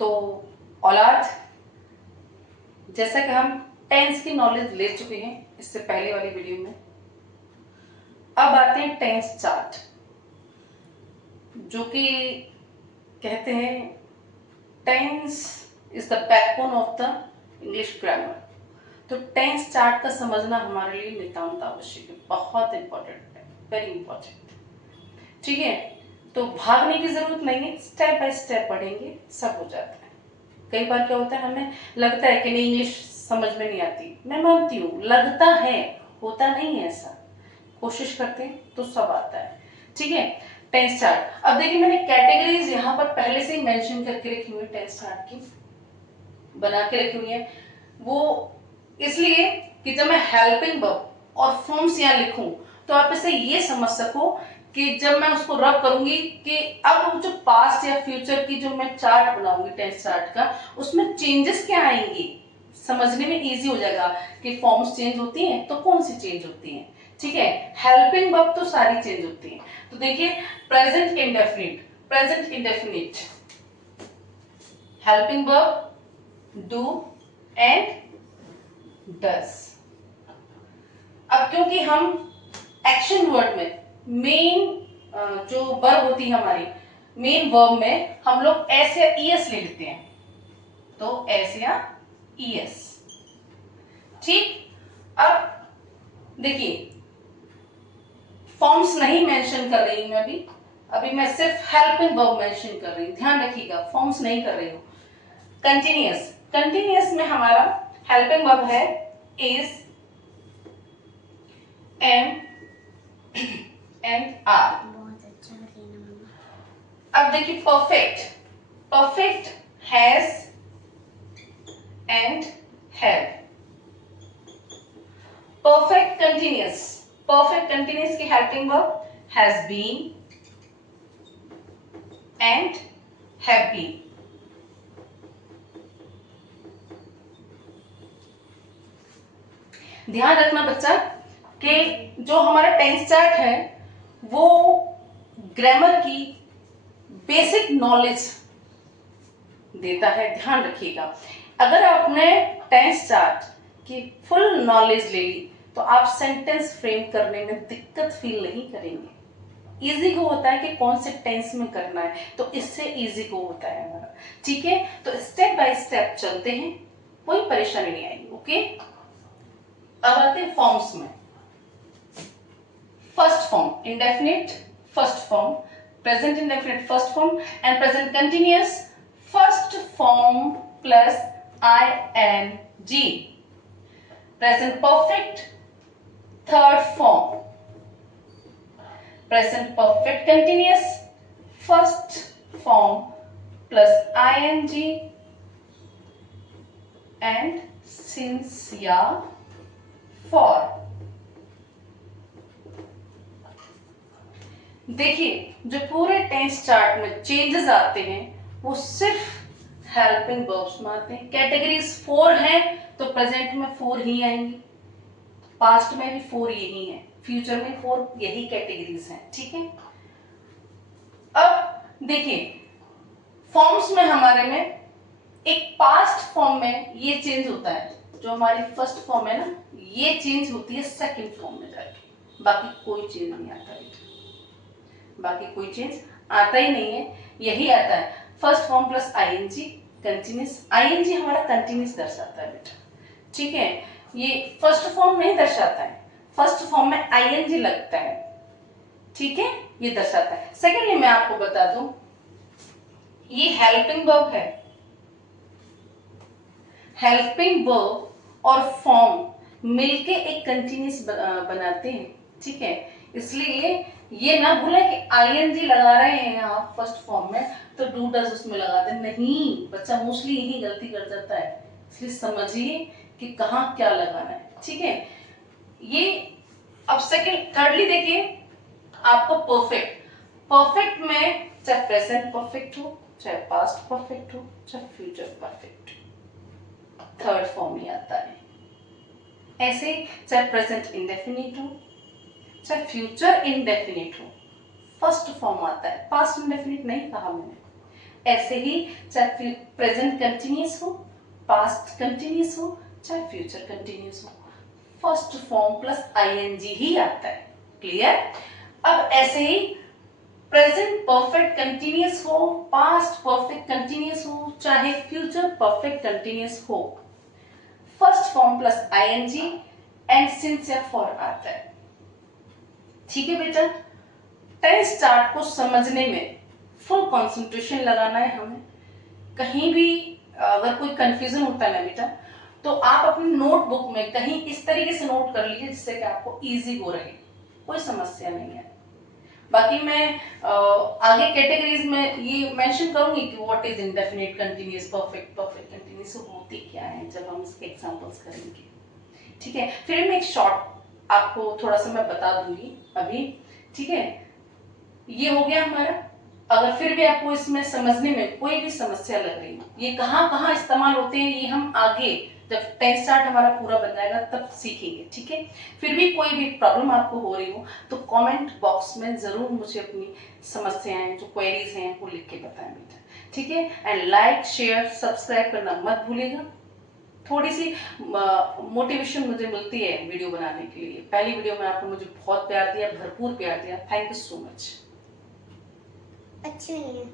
तो औलाद, जैसा कि हम टेंस की नॉलेज ले चुके हैं इससे पहले वाली वीडियो में, अब आते हैं टेंस चार्ट, जो कि कहते हैं tense is the backbone of the English grammar. तो टेंस चार्ट का समझना हमारे लिए नितांत आवश्यक है, बहुत इंपॉर्टेंट है, वेरी इंपॉर्टेंट। ठीक है, तो भागने की जरूरत नहीं है, स्टेप बाय स्टेप पढ़ेंगे सब हो जाता है। कई बार क्या होता है, हमें लगता है कि नहीं इंग्लिश समझ में नहीं आती, मैं मानती हूँ लगता है, होता नहीं है ऐसा, कोशिश करते हैं तो सब आता है। ठीक है, टेंस चार्ट। अब देखिए मैंने कैटेगरीज यहाँ पर पहले से ही मेंशन करके रखी हुई है, टेंस चार्ट की बना के रखी हुई है। वो इसलिए कि जब मैं हेल्पिंग वर्ब और फॉर्म्स यहाँ लिखूं तो आप इसे ये समझ सको कि जब मैं उसको रब करूंगी कि अब जो पास्ट या फ्यूचर की जो मैं चार्ट बनाऊंगी टेंस चार्ट का, उसमें चेंजेस क्या आएंगे, समझने में इजी हो जाएगा कि फॉर्म्स चेंज होती हैं तो कौन सी चेंज होती हैं। ठीक है, हेल्पिंग वर्ब तो सारी चेंज होती हैं। तो देखिए present indefinite, present indefinite helping verb do and does. अब क्योंकि हम एक्शन वर्ड में मेन जो वर्ब होती है हमारी, मेन वर्ब में हम लोग एस या ईएस ले लेते हैं, तो एस या ईएस। ठीक, अब देखिए फॉर्म्स नहीं मेंशन कर रही हूं मैं अभी मैं सिर्फ हेल्पिंग वर्ब मेंशन कर रही हूं, ध्यान रखिएगा, फॉर्म्स नहीं कर रही हूं। कंटिन्यूअस, कंटिन्यूअस में हमारा हेल्पिंग वर्ब है इज, एम एंड आर। बहुत अच्छा लगेगा मम्मा। अब देखिए perfect, perfect has and have. Perfect continuous, perfect continuous की helping verb has been and have been. ध्यान रखना बच्चा कि जो हमारा टेंस चार्ट है वो ग्रामर की बेसिक नॉलेज देता है, ध्यान रखिएगा। अगर आपने टेंस चार्ट की फुल नॉलेज ले ली तो आप सेंटेंस फ्रेम करने में दिक्कत फील नहीं करेंगे। इजी को होता है कि कौन से टेंस में करना है, तो इससे इजी को होता है हमारा। ठीक है, तो स्टेप बाय स्टेप चलते हैं, कोई परेशानी नहीं आएगी। ओके, अब आते हैं फॉर्म्स में। First form indefinite first form, present indefinite first form and present continuous first form plus ing, present perfect third form, present perfect continuous first form plus ing and since या for. देखिए जो पूरे tense chart में changes आते हैं वो सिर्फ helping verbs में आते हैं। कैटेगरीज 4 हैं तो प्रेजेंट में 4 ही आएंगी, पास्ट में भी 4 यही है, फ्यूचर में 4 यही कैटेगरीज हैं। ठीक है, अब देखिए फॉर्म्स में हमारे में एक पास्ट फॉर्म में ये चेंज होता है, जो हमारी फर्स्ट फॉर्म है ना, ये चेंज होती है सेकंड फॉर्म में जाके, बाकी कोई चेंज नहीं आता है, बाकी कोई चेंज आता ही नहीं है, यही आता है first form plus ING continuous. ING हमारा कंटिन्यूअस दर्शाता है बेटा। ठीक है, ये फर्स्ट फॉर्म नहीं दर्शाता है, फर्स्ट फॉर्म में आईएनजी लगता है। ठीक है, ये दर्शाता है। सेकेंडली मैं आपको बता दूं, ये हेल्पिंग वर्ब है, हेल्पिंग वर्ब और फॉर्म मिलके एक कंटिन्यूअस बनाते हैं। ठीक है, इसलिए ये ना भूलें कि आईएनजी लगा रहे हैं आप फर्स्ट फॉर्म में तो डू डज उसमें लगा दे, नहीं, बच्चा मोस्टली यही गलती कर जाता है, इसलिए समझिए कि कहाँ क्या लगाना है। ठीक है, ये अब सेकंड थर्डली देखिए आपको परफेक्ट, परफेक्ट में चाहे प्रेजेंट परफेक्ट हो, चाहे पास्ट परफेक्ट हो, चाहे फ्यूचर परफेक्ट हो, थर्ड फॉर्म ही आता है। ऐसे चाहे प्रेजेंट इंडेफिनिट हो, चाहे फ्यूचर इंडेफिनिट हो, फर्स्ट फॉर्म आता है। पास्ट इंडेफिनिट नहीं कहा मैंने, ऐसे ही चाहे प्रेजेंट कंटिन्यूस हो, पास्ट कंटिन्यूस हो, चाहे फ्यूचर कंटिन्यूस हो, फर्स्ट फॉर्म प्लस आईएनजी ही आता है। क्लियर? अब ऐसे ही प्रेजेंट परफेक्ट कंटिन्यूस हो, पास्ट परफेक्ट कंटिन्यूस हो, चाहे फ्यूचर परफेक्ट कंटिन्यूस हो, first form plus ING and since या फॉर आता है। ठीक है बेटा, टेंस चार्ट को समझने में फुल कंसंट्रेशन लगाना है हमें। कहीं भी अगर कोई कंफ्यूजन होता है ना बेटा, तो आप अपनी नोटबुक में कहीं इस तरीके से नोट कर लीजिए जिससे कि आपको इजी हो रहे, कोई समस्या नहीं है। बाकी मैं आगे कैटेगरीज में ये मेंशन करूंगी कि what is indefinite continuous, perfect, perfect continuous होती क्या है जब हम इसके एग्जांपल्स करेंगे। ठीक है, फिर मैं एक शॉर्ट आपको थोड़ा सा मैं बता दूंगी अभी। ठीक है, ये हो गया हमारा। अगर फिर भी आपको इसमें समझने में कोई भी समस्या लग रही है, ये कहाँ कहाँ इस्तेमाल होते हैं, ये हम आगे जब टेंस चार्ट हमारा पूरा बन जाएगा तब सीखेंगे। ठीक है, फिर भी कोई भी प्रॉब्लम आपको हो रही हो तो कमेंट बॉक्स में जरूर मुझे अपनी समस्याएं, जो क्वेरीज हैं, वो लिख के बताएं बेटा। ठीक है, एंड लाइक, शेयर, सब्सक्राइब करना मत भूलिएगा। थोड़ी सी मोटिवेशन मुझे मिलती है वीडियो बनाने के लिए। पहली वीडियो में आपने मुझे बहुत प्यार दिया, भरपूर प्यार दिया। Thank you so much. अच्छी नहीं है।